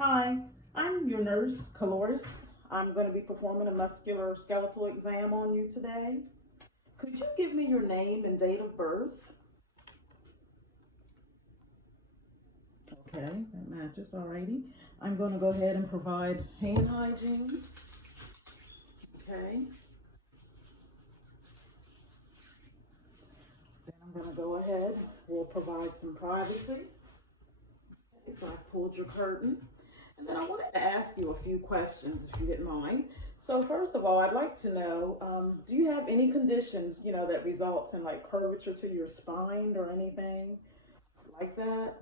Hi, I'm your nurse, Caloris. I'm going to be performing a musculoskeletal exam on you today. Could you give me your name and date of birth? Okay, that matches, alrighty. I'm going to go ahead and provide hand hygiene. Okay. Then I'm going to go ahead, we'll provide some privacy. Okay, so I've pulled your curtain. And then I wanted to ask you a few questions, if you didn't mind. So first of all, I'd like to know, do you have any conditions, that results in like curvature to your spine or anything like that?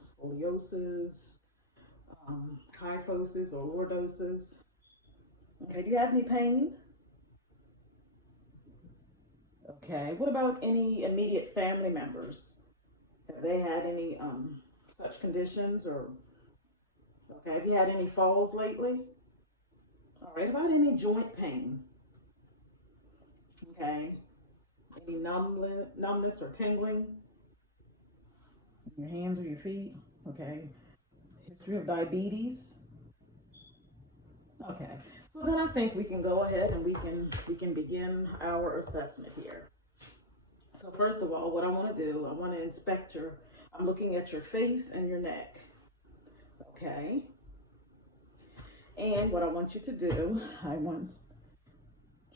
Scoliosis, kyphosis or lordosis? Okay, do you have any pain? Okay, what about any immediate family members? Have they had any such conditions or, okay, have you had any falls lately? All right, about any joint pain? Okay, any numbness or tingling in your hands or your feet? Okay, history of diabetes? Okay, so then I think we can go ahead and we can begin our assessment here. So first of all, what I want to do, I want to inspect I'm looking at your face and your neck. Okay, and what I want you to do, I want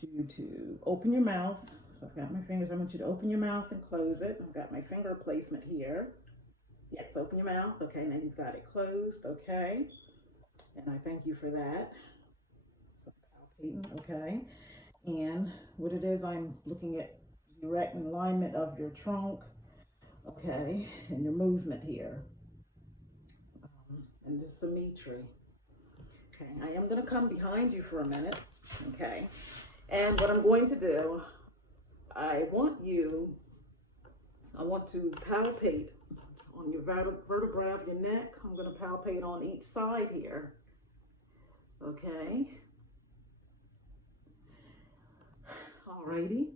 you to open your mouth. So I've got my fingers. I want you to open your mouth and close it. I've got my finger placement here. Yes, open your mouth. Okay, now you've got it closed. Okay, and I thank you for that. So palpating. Okay, and what it is, I'm looking at direct alignment of your trunk. Okay, and your movement here, and the symmetry. Okay, I am going to come behind you for a minute. Okay, and what I'm going to do, I want to palpate on your vertebrae of your neck. I'm going to palpate on each side here. Okay. Alrighty.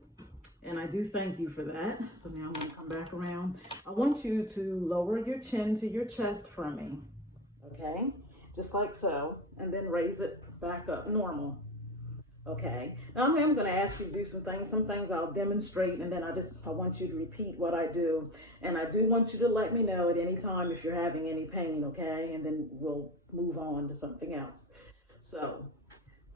And I do thank you for that. So now I'm going to come back around. I want you to lower your chin to your chest for me. Okay. Just like so. And then raise it back up normal. Okay, now I'm going to ask you to do some things. Some things I'll demonstrate, and then I want you to repeat what I do. And I do want you to let me know at any time if you're having any pain, okay? And then we'll move on to something else. So,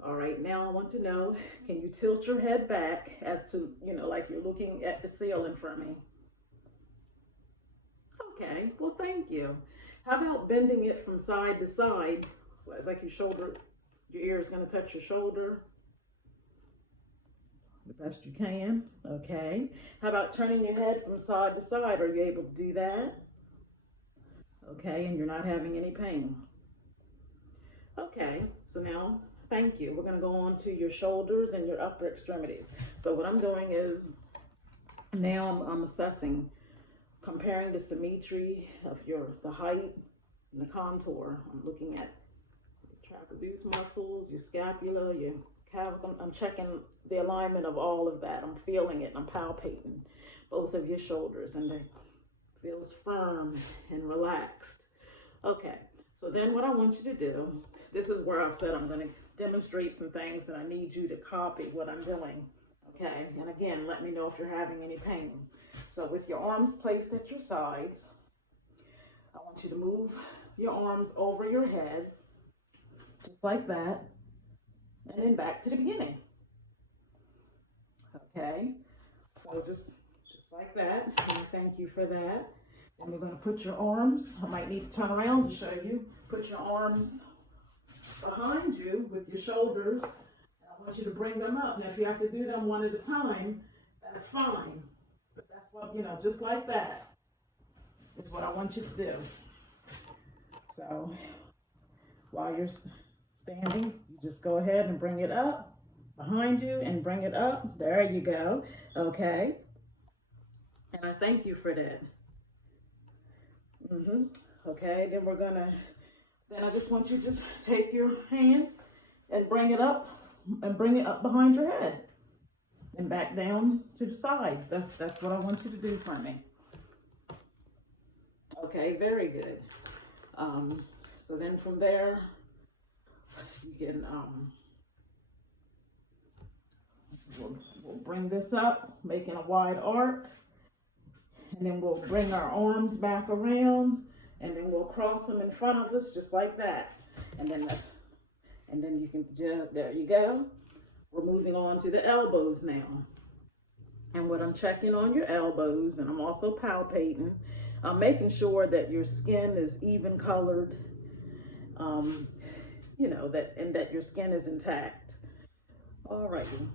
all right, now I want to know, can you tilt your head back as to, like you're looking at the ceiling for me? Okay, well, thank you. How about bending it from side to side? Like your ear is going to touch your shoulder. The best you can. Okay. How about turning your head from side to side? Are you able to do that? Okay, and you're not having any pain. Okay, so now, thank you. We're going to go on to your shoulders and your upper extremities. So what I'm doing is, now I'm assessing, comparing the symmetry of the height and the contour. I'm looking at your trapezius muscles, your scapula, your I'm checking the alignment of all of that. I'm feeling it. I'm palpating both of your shoulders, and it feels firm and relaxed. Okay, so then what I want you to do, this is where I've said I'm going to demonstrate some things and I need you to copy what I'm doing. Okay, and again, let me know if you're having any pain. So with your arms placed at your sides, I want you to move your arms over your head, just like that. And then back to the beginning. Okay, so just like that. And thank you for that. And we're going to put your arms, I might need to turn around to show you. Put your arms behind you with your shoulders. I want you to bring them up. Now, if you have to do them one at a time, that's fine. But that's what, just like that is what I want you to do. So while you're standing, you just go ahead and bring it up behind you and bring it up. There you go. Okay. And I thank you for that. Okay, then then I just want you to just take your hands and bring it up behind your head and back down to the sides. That's what I want you to do for me. Okay, very good. So then from there, you can, we'll bring this up, making a wide arc. And then we'll bring our arms back around, and then we'll cross them in front of us just like that. And then you can just, there you go. We're moving on to the elbows now. And what I'm checking on your elbows, and I'm also palpating, I'm making sure that your skin is even colored, you know, that your skin is intact. All righty.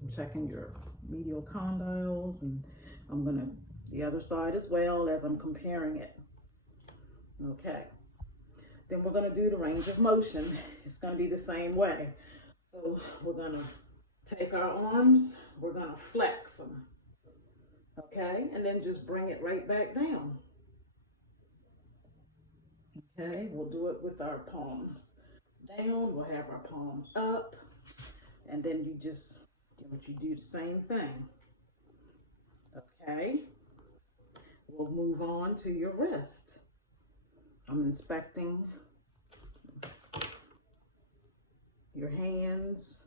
I'm checking your medial condyles, and I'm gonna the other side as well as I'm comparing it. Okay. Then we're gonna do the range of motion. It's gonna be the same way. So we're gonna take our arms, we're gonna flex them. Okay, and then just bring it right back down. Okay, we'll do it with our palms down, we'll have our palms up, and then you do the same thing. Okay, we'll move on to your wrist. I'm inspecting your hands,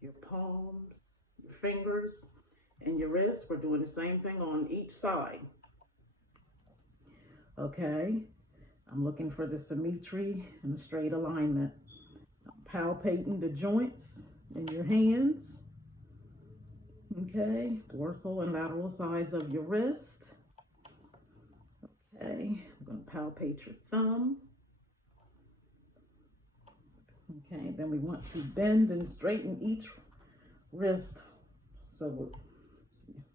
your palms, your fingers, and your wrists. We're doing the same thing on each side. Okay, I'm looking for the symmetry and the straight alignment. I'm palpating the joints in your hands. Okay, dorsal and lateral sides of your wrist. Okay, I'm going to palpate your thumb. Okay, then we want to bend and straighten each wrist. So we'll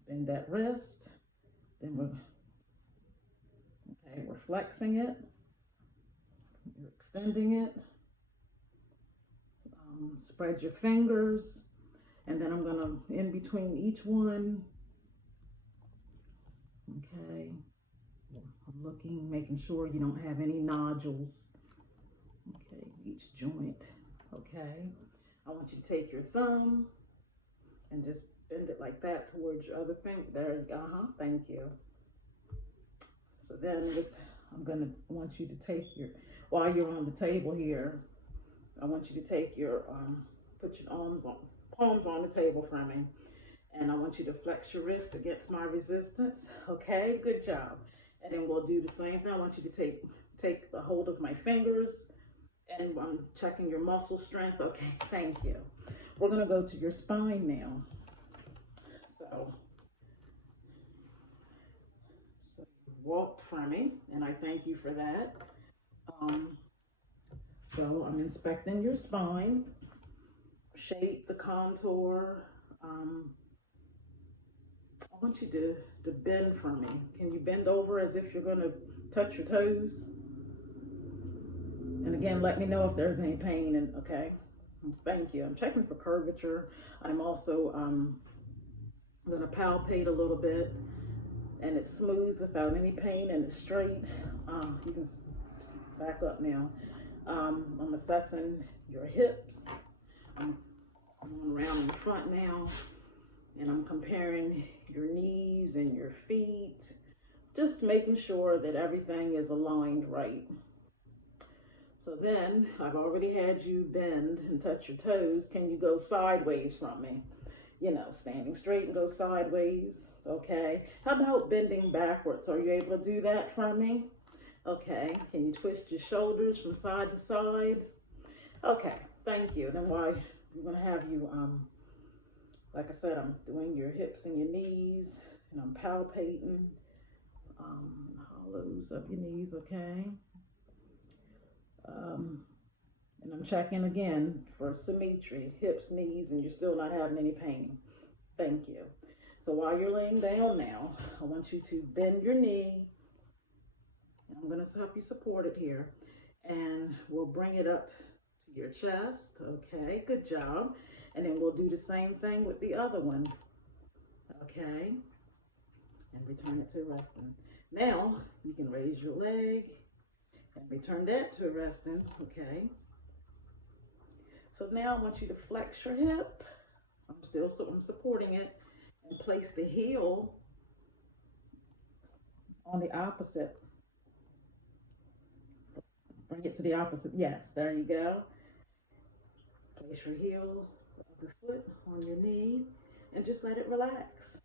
bend that wrist. Then we're flexing it. You're extending it. Spread your fingers. And then I'm gonna, in between each one, okay, I'm looking, making sure you don't have any nodules. Okay, each joint, okay. I want you to take your thumb and just bend it like that towards your other finger. There you go, thank you. So then I want you to take while you're on the table here, I want you to take your, put your palms on the table for me. And I want you to flex your wrist against my resistance. Okay, good job. And then we'll do the same thing. I want you to take a hold of my fingers, and I'm checking your muscle strength. Okay, thank you. We're gonna go to your spine now. So you walked for me, and I thank you for that. So I'm inspecting your spine, shape, the contour. I want you to bend for me. Can you bend over as if you're gonna touch your toes? And again, let me know if there's any pain, okay? Thank you. I'm checking for curvature. I'm also gonna palpate a little bit, and it's smooth without any pain, and it's straight. You can back up now. I'm assessing your hips. I'm going around in the front now, and I'm comparing your knees and your feet, just making sure that everything is aligned right. So then, I've already had you bend and touch your toes. Can you go sideways from me? You know, standing straight and go sideways, okay? How about bending backwards? Are you able to do that from me? Okay, can you twist your shoulders from side to side? Okay, thank you. Then we're gonna have you, like I said, I'm doing your hips and your knees, and I'm palpating hollows of your knees, okay? And I'm checking again for symmetry, hips, knees, and you're still not having any pain. Thank you. So while you're laying down now, I want you to bend your knee. I'm going to help you support it here, and we'll bring it up to your chest. Okay, good job. And then we'll do the same thing with the other one. Okay, and return it to resting. Now you can raise your leg and return that to resting. Okay, so now I want you to flex your hip. I'm supporting it, and place the heel on the opposite Bring it to the opposite. Yes, there you go. Place your heel of the foot on your knee and just let it relax.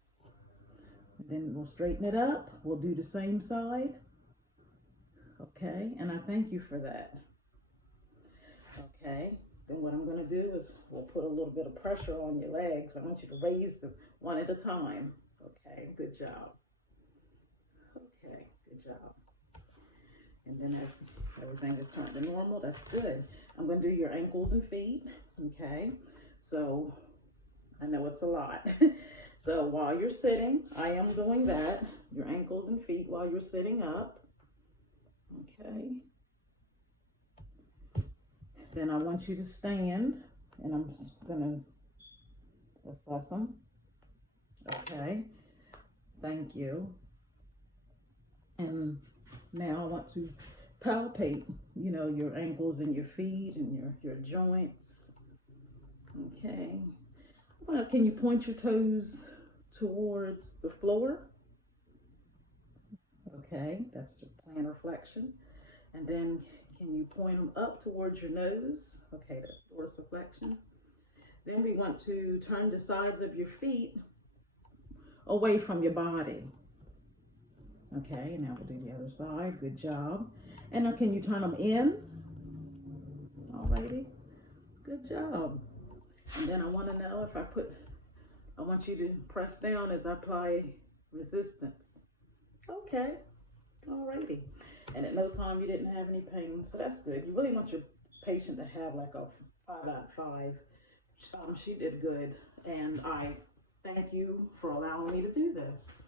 And then we'll straighten it up. We'll do the same side. Okay, and I thank you for that. Okay, then what I'm going to do is we'll put a little bit of pressure on your legs. I want you to raise them one at a time. Okay, good job. Okay, good job. And then as everything is turned to normal, that's good. I'm going to do your ankles and feet. Okay, so I know it's a lot. So while you're sitting, I am doing that. Your ankles and feet while you're sitting up. Okay. Then I want you to stand, and I'm going to assess them. Okay. Thank you. And now I want to palpate, you know, your ankles and your feet and your joints. Okay. Well, can you point your toes towards the floor? Okay, that's the plantar flexion. And then can you point them up towards your nose? Okay, that's dorsiflexion. Then we want to turn the sides of your feet away from your body. Okay, now we'll do the other side. Good job. And now can you turn them in? Alrighty. Good job. And then I want to know if I want you to press down as I apply resistance. Okay. Alrighty. And at no time you didn't have any pain, so that's good. You really want your patient to have like a 5 out of 5. She did good, and I thank you for allowing me to do this.